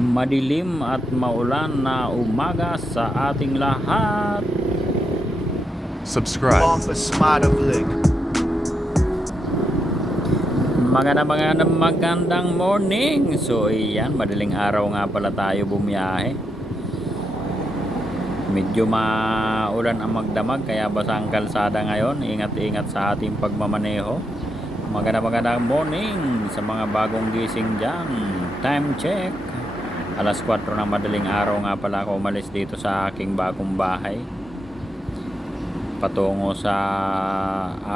madilim at maulan na umaga sa ating lahat. Subscribe. Maganda magandang magandang morning. So iyan, madaling araw nga pala tayo bumiyahe. Medyo maulan ang magdamag kaya basa ang kalsada ngayon. Ingat-ingat sa ating pagmamaneho. Maganda magandang morning sa mga bagong gising dyan. Time check. Alas 4 ng madaling araw nga pala ako umalis dito sa aking bagong bahay. Patungo sa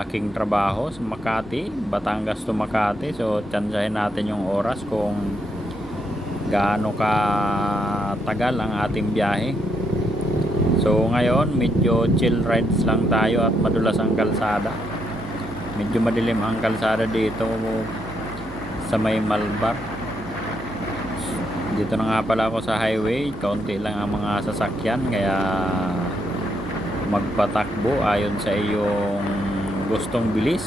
aking trabaho sa Makati, Batangas to Makati. So, tsansahin natin yung oras kung gaano ka tagal ang ating biyahe. So, ngayon, medyo chill rides lang tayo at madulas ang kalsada. Medyo madilim ang kalsada dito sa may Malbar. Dito na nga pala ako sa highway. Kaunti lang ang mga sasakyan kaya magpatakbo ayon sa iyong gustong bilis.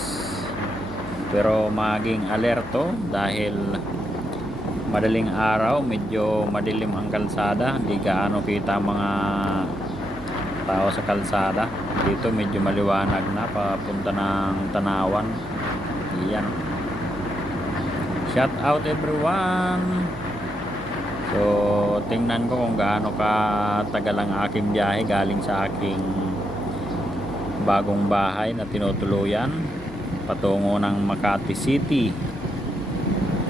Pero maging alerto dahil madaling araw, medyo madilim ang kalsada. Hindi gaano kita mga tao sa kalsada. Dito medyo maliwanag na papunta ng Tanawan. Iyan. Shout out everyone. So, tingnan ko kung gaano ka tagal ang aking biyahe galing sa aking bagong bahay na tinutuluyan patungo ng Makati City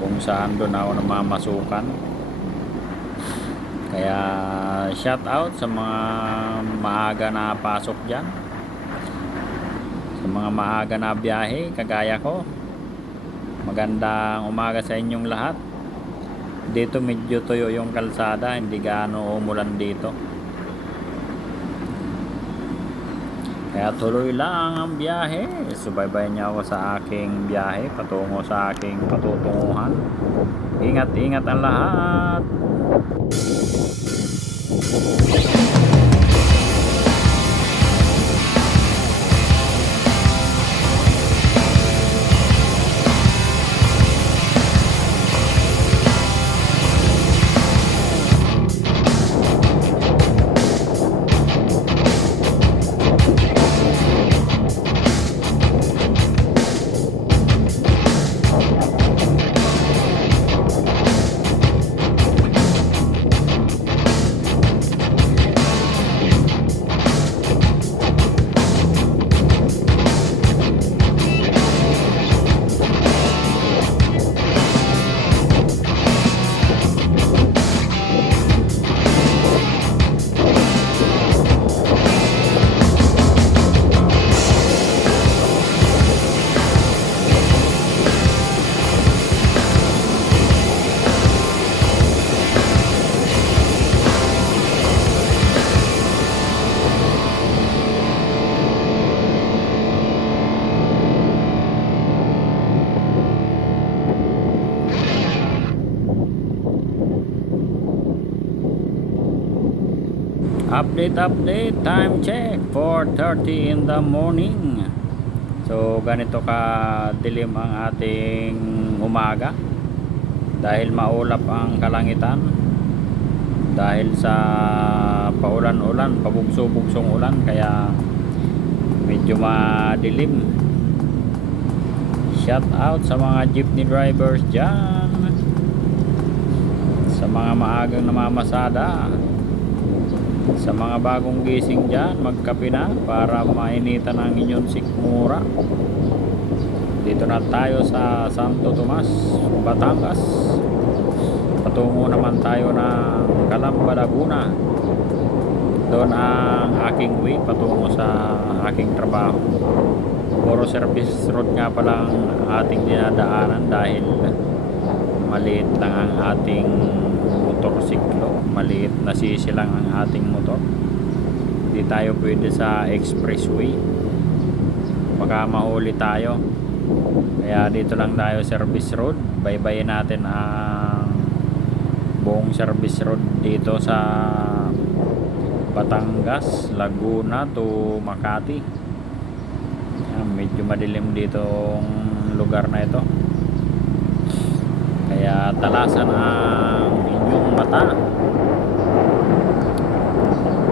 kung saan doon ako namamasukan. Kaya shout out sa mga maaga na pasok dyan. Sa mga maaga na biyahe kagaya ko magandang umaga sa inyong lahat dito medyo tuyo yung kalsada hindi gaano umulan dito. Kaya tuloy lang ang biyahe. Subaybayan niya ako sa aking biyahe patungo sa aking patutunguhan. Ingat ingat ang lahat Update, update, time check. 4.30 in the morning. So ganito ka dilim ang ating umaga. Dahil maulap ang kalangitan. Dahil sa paulan-ulan, pabugso-bugsong ulan Kaya medyo madilim. Shout out sa mga jeepney drivers dyan. Sa mga maagang namamasada sa mga bagong gising dyan magkape na para mainitan ang inyong sikmura. Dito na tayo sa Santo Tomas Batangas. Patungo naman tayo ng Calamba Laguna. Doon ang aking way patungo sa aking trabaho. Puro service road nga palang ating dinadaanan dahil maliit lang ang ating motorsiklo. Maliit na sisi lang ang ating motor. Hindi tayo pwede sa expressway. Baka mahuli tayo. Kaya dito lang tayo service road. Baybayin natin ang buong service road dito sa Batangas, Laguna to Makati. Medyo madilim dito lugar na ito. Kaya talasan ang mata.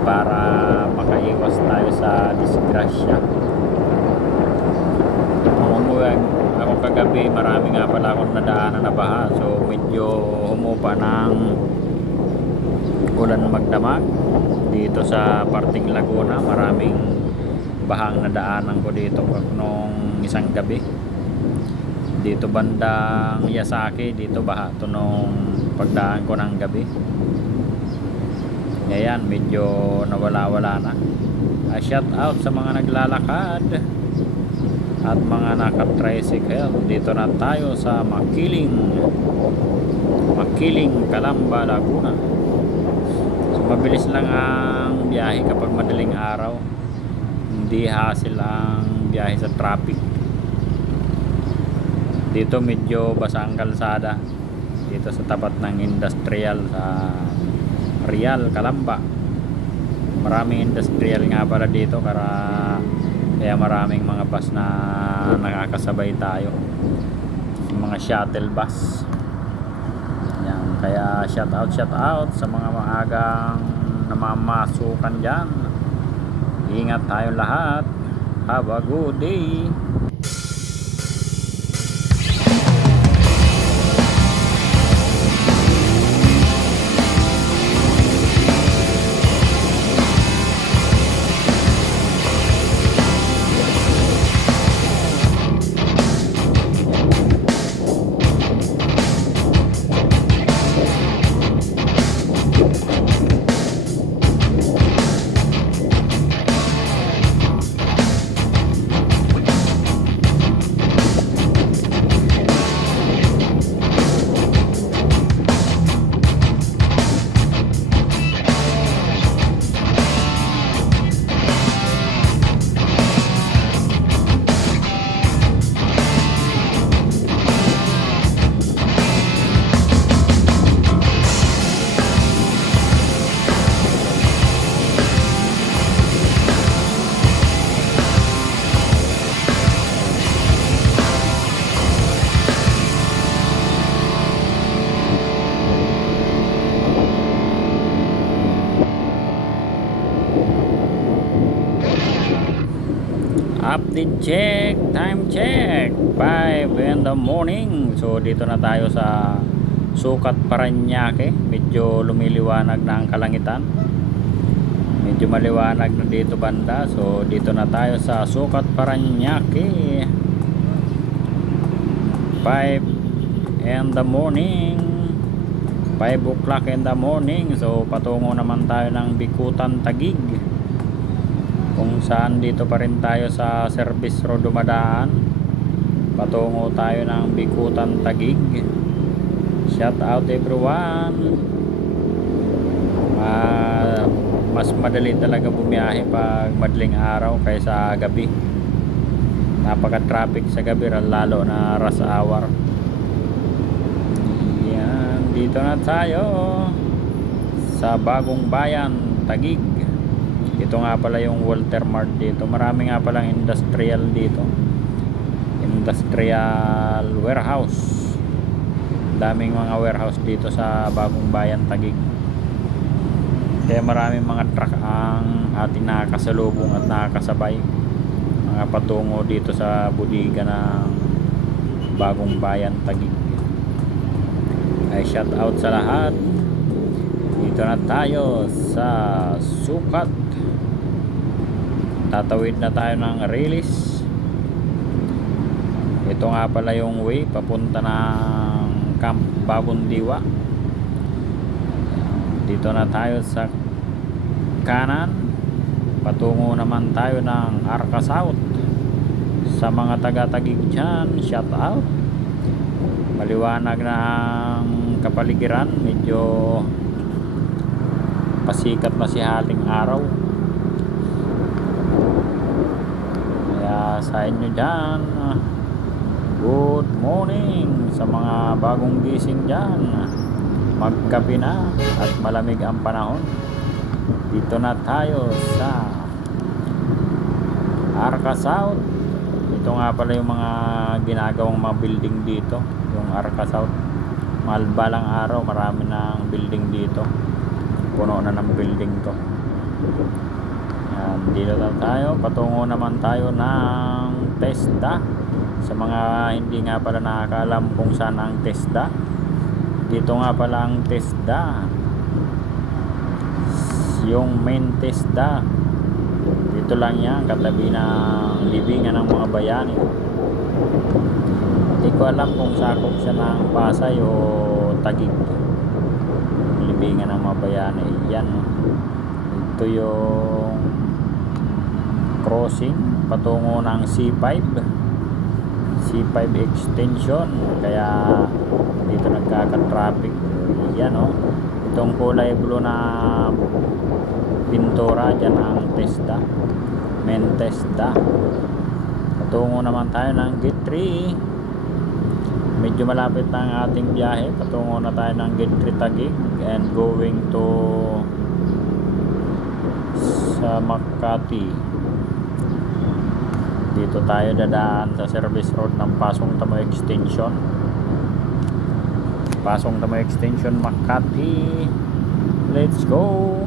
Para makaiwas tayo sa disgrasya. Ako kagabi marami nga pala akong nadaanan na baha. So medyo humupa ng ulan magdamag dito sa parting Laguna maraming bahang nadaanan ko dito nung isang gabi. Dito bandang Yasaki dito baha to nung pagdaan ko ng gabi. Ngayon medyo nawala wala na. Ah, shout out sa mga naglalakad at mga naka-tricycle. Dito na tayo sa Makiling Makiling Calamba Laguna. So, mabilis lang ang biyahe kapag madaling araw. Hindi hassle ang biyahe sa traffic. Dito medyo basa ang kalsada dito sa tapat ng industrial sa Real Calamba. Maraming industrial nga pala dito kaya kaya maraming mga bus na nakakasabay tayo. Mga shuttle bus. Yan kaya shout out shout out sa mga maagang namamasukan dyan. Ingat tayo lahat. Have a good day Update check, time check 5 in the morning. So dito na tayo sa Sukat Paranaque. Medyo lumiliwanag na ang kalangitan. Medyo maliwanag na dito banda. So dito na tayo sa Sukat Paranaque. 5 in the morning. 5 o'clock in the morning. So patungo naman tayo ng Bikutan Tagig kung saan dito pa rin tayo sa service road dumadaan. Patungo tayo ng Bikutan Tagig. Shout out everyone. Ah, mas madali talaga bumiyahe pag madaling araw kaysa gabi. Napaka traffic sa gabi lalo na rush hour. Yan dito na tayo sa bagong bayan Tagig ito nga pala yung Walter Mart dito. Marami nga palang industrial dito. Industrial warehouse. Daming mga warehouse dito sa bagong bayan Tagig kaya maraming mga truck ang ating nakakasalubong at nakakasabay. Mga patungo dito sa budiga ng bagong bayan Tagig ay shout out sa lahat. Dito na tayo sa sukat tatawid na tayo ng release. Ito nga pala yung way papunta ng Camp Bagong Diwa. Dito na tayo sa kanan. Patungo naman tayo ng Arca South. Sa mga taga-tagig dyan shout out. Maliwanag na ang kapaligiran. Medyo pasikat na si haling araw kaya sa inyo dyan. Good morning sa mga bagong gising dyan. Magkape na at malamig ang panahon. Dito na tayo sa Arca South. Ito nga pala yung mga ginagawang mga building dito. Yung Arca South. Malbalang araw marami ng building dito. Puno na ng building to. Dito na tayo. Patungo naman tayo ng TESDA. Sa mga hindi nga pala nakakalam kung saan ang TESDA. Dito nga pala ang TESDA. Yung main TESDA. Dito lang yan, katabi ng libingan ng mga bayani. Hindi ko alam kung sakop siya ng Pasay o Tagig. Libingan ng mga bayani. Yan. Ito yung crossing patungo ng C5. C5 extension. Kaya dito nagkaka-traffic. Yan o. Itong kulay blue na pintura dyan ang TESDA. Main TESDA. Patungo naman tayo ng gate 3 medyo malapit na ang ating biyahe patungo na tayo ng gate 3 Taguig and going to sa Makati dito tayo dadaan sa service road ng Pasong Tamo Extension. Pasong Tamo Extension Makati. Let's go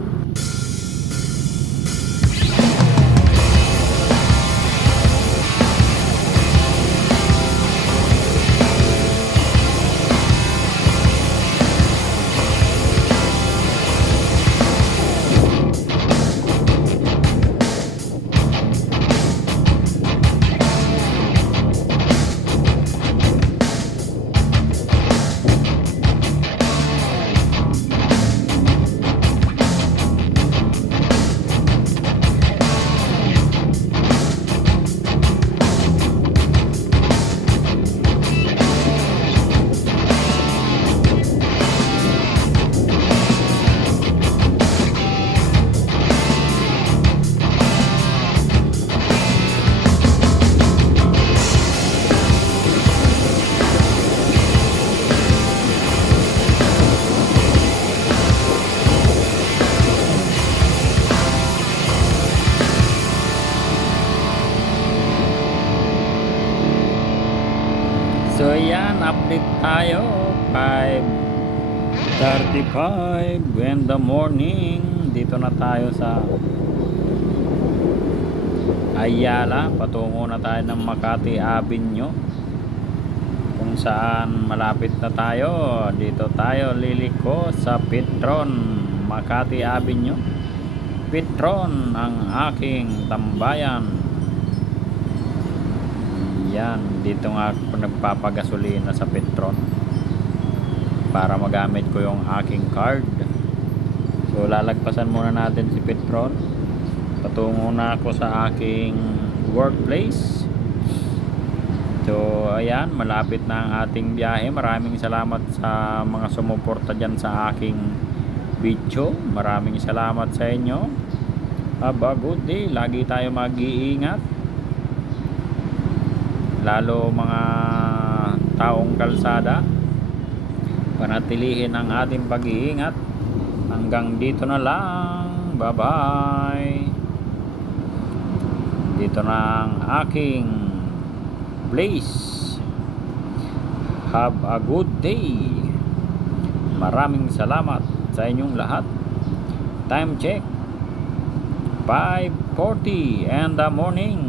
update tayo 5.35 in the morning. Dito na tayo sa Ayala. Patungo na tayo ng Makati Avenue. Kung saan malapit na tayo. Dito tayo liliko sa Petron Makati Avenue. Petron ang aking tambayan yan, dito nga ako nagpapagasolina sa Petron para magamit ko yung aking card. So lalagpasan muna natin si Petron. Patungo na ako sa aking workplace. So ayan, malapit na ang ating biyahe. Maraming salamat sa mga sumuporta dyan sa aking video. Maraming salamat sa inyo. Have a good day. Lagi tayo mag-iingat lalo mga taong kalsada panatilihin ang ating pag-iingat. Hanggang dito na lang. Bye bye dito na ang aking place. Have a good day. Maraming salamat sa inyong lahat. Time check. 5.40 in the morning